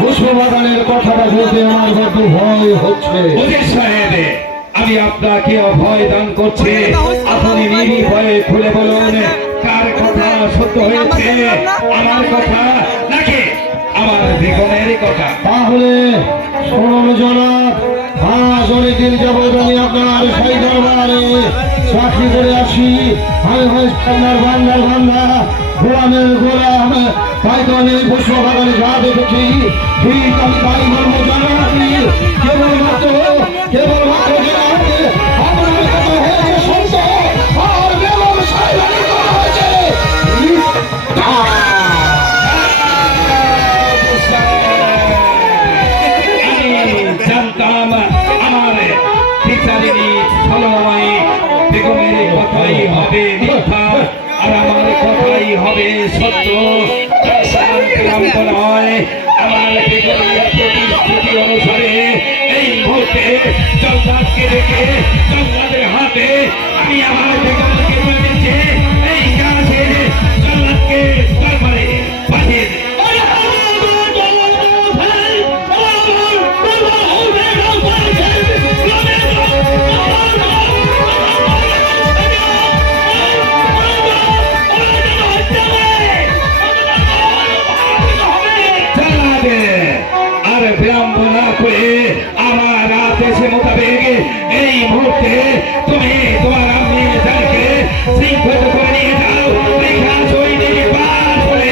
পুষ্পবাগানের কথাটা বলতে আমার বড্ড ভয় হচ্ছে। আমি আপনাকে অভয় দান করছি, আপনি নির্ভয়ে খুলে বলুন কার কথা সত্য হয়েছে, আমার কথা নাকি আমার বেগমের কথা? তাহলে শুনুন জনাব, আজ অনেকদিন যাবৎ আমি আপনার সেই দরবারে চাকরি করে আসি। আমি আপনার বান্দার বান্দা, গোলামের গোলাম। তাই তো আমি পুষ্পবাগানে যা দেখেছি ঠিক আমি তাই বলবো জনাব। আপনি কেবলমাত্র আপনার কথা হয়েছে সত্য, আর বেগম সাহেবের কথা হয়েছে মিথ্যা। জানতাম আমার বিচারিণী ছলনাময়ী বেগমের কথাই হবে মিথ্যা, আর আমার কথাই হবে সত্য। নয়, আমার বেগমের প্রতিশ্রুতি অনুসারে এই মুহূর্তে জল্লাদকে রেখে জল্লাদের হাতে আমি আমার বেগমকে তুলে দিচ্ছি। এই কাছে জল্লাদকে দরবারে পাঠিয়ে দিই। আর বিলম্ব না করে আমার আদেশে মোতাবেক এই মুহূর্তে তুমি তোমার মেয়েদেরকে শৃঙ্খলিত করে নিয়ে যাও। লেখা সৈনিক পাঠ করে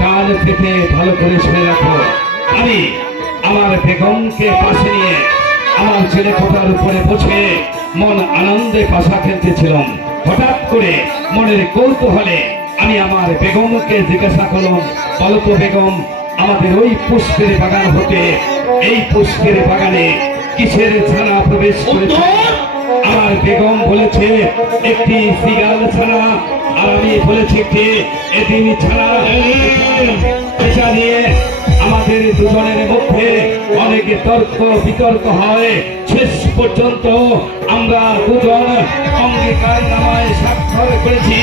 কান পেতে ভালো করে শুনে রাখো। আমি আমার বেগমকে পাশে নিয়ে আমার ছেলে কোটার উপরে বসে মন আনন্দে পাশা খেলতেছিলাম। হঠাৎ করে মনের কৌতূহলে আমি আমার বেগমকে জিজ্ঞাসা করলাম, বলো তো বেগম, আমাদের ওই পুষ্পের বাগান হতে এই পুষ্পের বাগানে কিসের ছানা প্রবেশ করেছে? আমার বেগম বলেছে একটি সিগাল ছানা, আর আমি বলেছি একটি এদিন ছানা। এটা নিয়ে আমাদের দুজনের মধ্যে অনেক তর্ক বিতর্ক হয়। শেষ পর্যন্ত আমরা দুজন অঙ্গীকার নামায় স্বাক্ষর করেছি।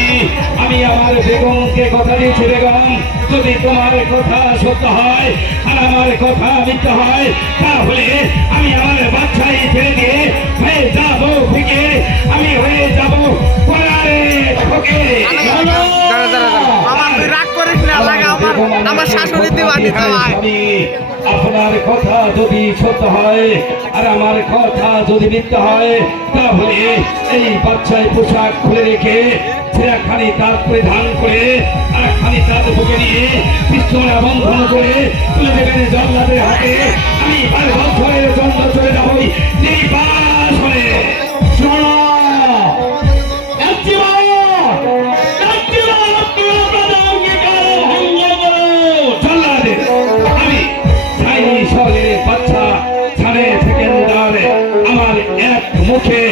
আমি আমার বেগমকে কথা দিয়েছি, বেগম যদি তোমার কথা সত্য হয় আর আমার কথা মিথ্যা হয়, তাহলে আমি আমার বাচ্চাই ছেড়ে দিয়ে হয়ে যাব ফিকে, আমি হয়ে যাব আমার শাশুড়ি দিওয়ানি। আপনার কথা যদি সত্য হয় আর আমার কথা যদি মিথ্যা হয়, তাহলে এই বাচ্চায় পোশাক খুলে রেখে ছেঁড়াখানি তাঁত পরিধান করে আর খানি তাঁত বুকে নিয়ে পিস্তলা বন্ধন করে তুলে দেবেন জল্লাদের হাতে। আমি 12 বছরের জন্য চলে যাবই নির্বাসনে। মুখে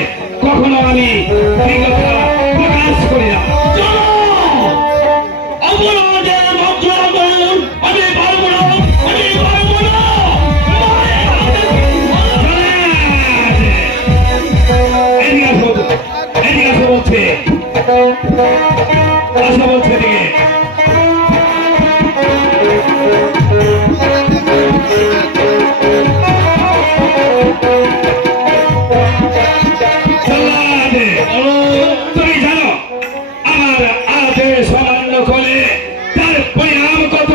কখনো আমি কথা প্রকাশ করি না। বলছে আশা বলছে দিকে তুমি জানো আমার আদেশ অমান্য করলে তার পরিণাম কত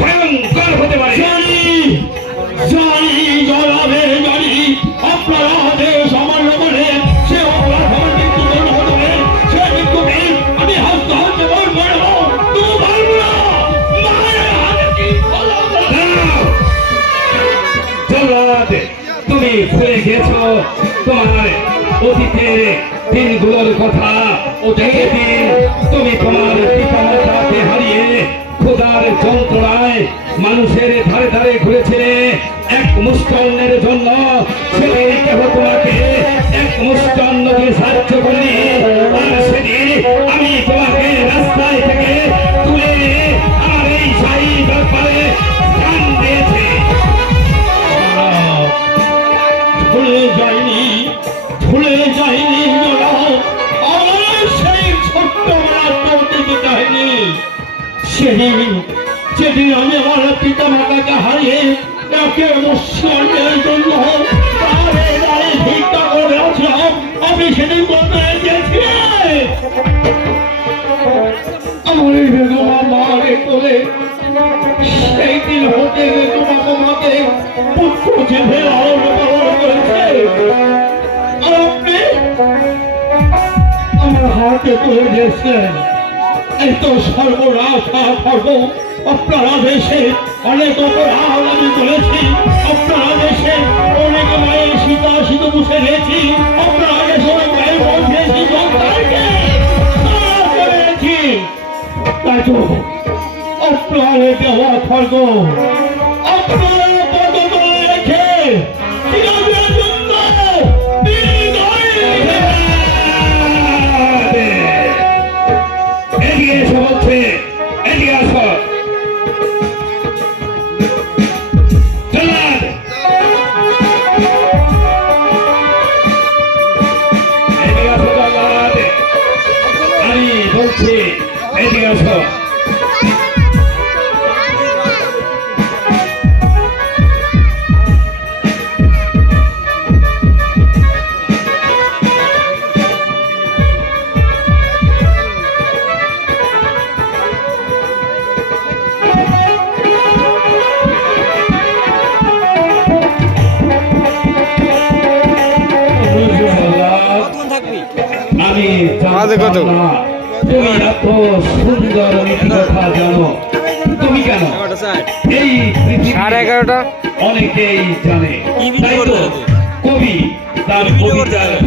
ভয়ঙ্কর হতে পারে। আপনার আদেশ অমান্য করে সে আমি হাসতে হাসতে বলবো তুমি ভুলে গেছো তোমার অতীতের দিনগুলোর কথা ও দেখে দিন তুমি তোমার পিতা মাতাকে হারিয়ে খোদার যন্ত্রণায় মানুষের ধারে ধারে ঘুরেছিলে এক মুষ্টান্নের জন্য। সেদিন কেহ তোমাকে এক মুষ্টান্ন দিয়ে সাহায্য করি, আর সেদিন আমি তোমাকে রাস্তায় থেকে তুলে আমার এই শাহী দরবারে স্থান দিয়েছি। ভুলে যায়নি, ভুলে যায়নি জনাব, আমার সেই ছোট্টবেলার পৌঁছে যায়নি। সেদিন আমি আমার পিতা মাতাকে হারিয়ে তাকে মুসলমানের জন্য তারে তারে ভিক্ষা করে আসলাম। আমি সেদিন কোথায় গেছি? আমার এই বেগম আমাকে তোলে। সেই দিন হতে বেগম আমাকে পুত্র ছেলে লালন পালন করেছে। আর আপনি আমার হাতে তুলে দিয়েছেন। এই তো সর্বনাশ করবো। আপনারা দেশে অনেক অপরাধ আমি করেছি, আপনারা দেশে অনেক মায়ের সীতা শীত মুছে গেছি, আপনারা দেশে অনেক মায়ের বন্ধেছি সন্তানকে করেছি। তাই তো আপনার দেওয়া খর্গ আপনার পদতলে রেখে চিরদিনের জন্য এগিয়ে এসো বলছে, এগিয়ে আসো। জল্লাদ, এগিয়ে আসো জল্লাদ। আমি বলছি এগিয়ে আসো। আমি জানতাম না তুমি এত সুন্দর নীতি কথা জানো। তুমি কেন এই পৃথিবীর অনেকেই জানে, তাই তো কবি তার কবিতার